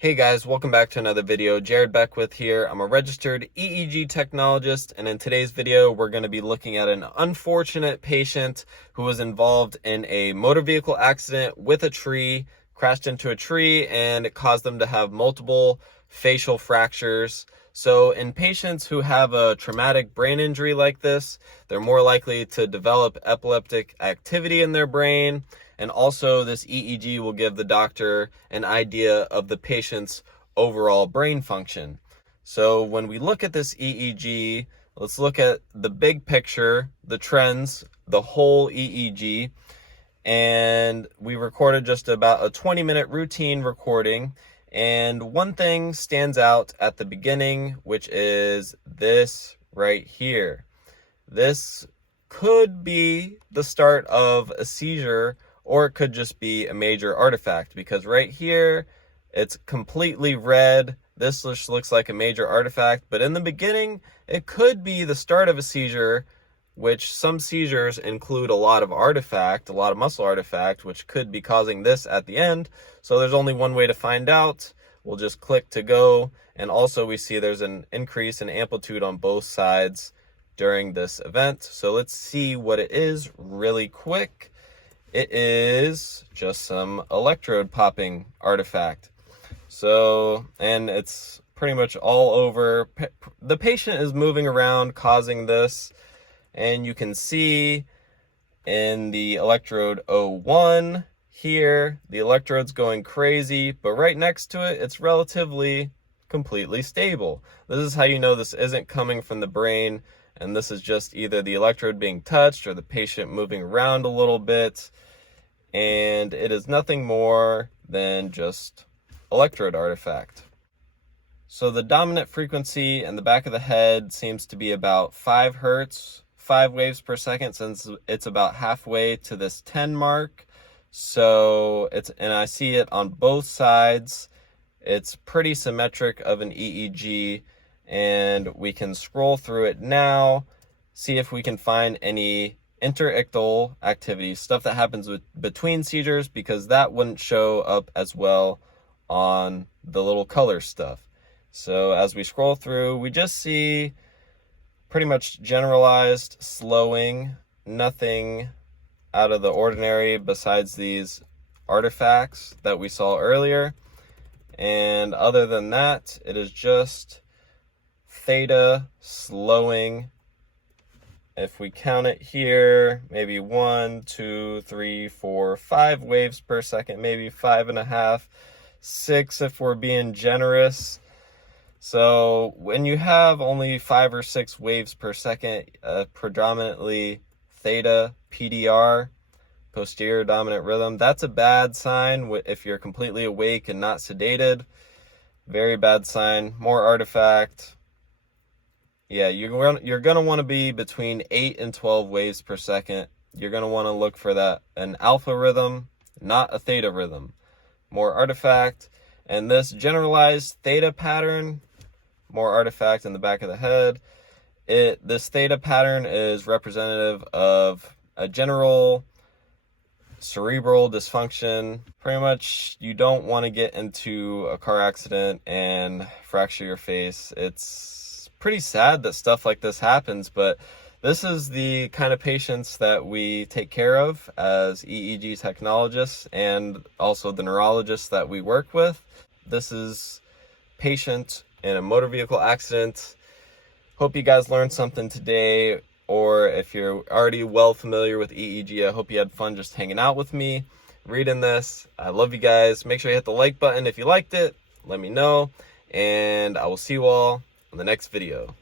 Hey guys, welcome back to another video. Jared Beckwith here. I'm a registered EEG technologist, and in today's video, we're going to be looking at an unfortunate patient who was involved in a motor vehicle accident with a tree, crashed into a tree, and it caused them to have multiple facial fractures. So in patients who have a traumatic brain injury like this, they're more likely to develop epileptic activity in their brain. And also this EEG will give the doctor an idea of the patient's overall brain function. So when we look at this EEG, let's look at the big picture, the trends, the whole EEG. And we recorded just about a 20-minute routine recording. And one thing stands out at the beginning, which is this right here. This could be the start of a seizure, or it could just be a major artifact, because right here, it's completely red. This just looks like a major artifact, but in the beginning, it could be the start of a seizure, which some seizures include a lot of muscle artifact, which could be causing this at the end. So there's only one way to find out. We'll just click to go. And also we see there's an increase in amplitude on both sides during this event. So let's see what it is really quick. It is just some electrode popping artifact. So, and it's pretty much all over. The patient is moving around causing this, and you can see in the electrode 01 here, the electrode's going crazy, but right next to it, it's relatively completely stable. This is how you know this isn't coming from the brain, and this is just either the electrode being touched or the patient moving around a little bit, and it is nothing more than just electrode artifact. So the dominant frequency in the back of the head seems to be about 5 hertz, 5 waves per second, since it's about halfway to this 10 mark. So and I see it on both sides. It's pretty symmetric of an EEG, and we can scroll through it now, see if we can find any interictal activity, stuff that happens between seizures, because that wouldn't show up as well on the little color stuff. So as we scroll through, we just see pretty much generalized slowing, nothing out of the ordinary besides these artifacts that we saw earlier. And other than that, it is just theta slowing. If we count it here, maybe 1, 2, 3, 4, 5 waves per second, maybe 5.5, 6 if we're being generous. So when you have only 5 or 6 waves per second, predominantly theta, PDR, posterior dominant rhythm, that's a bad sign if you're completely awake and not sedated. Very bad sign. More artifact. Yeah, you're going to want to be between 8 and 12 waves per second. You're going to want to look for an alpha rhythm, not a theta rhythm. More artifact. And this generalized theta pattern, more artifact in the back of the head. This theta pattern is representative of a general cerebral dysfunction. Pretty much, you don't want to get into a car accident and fracture your face. It's pretty sad that stuff like this happens, but this is the kind of patients that we take care of as EEG technologists, and also the neurologists that we work with. This is patient in a motor vehicle accident. Hope you guys learned something today, or if you're already well familiar with EEG, I hope you had fun just hanging out with me, reading this. I love you guys. Make sure you hit the like button if you liked it. Let me know, and I will see you all in the next video.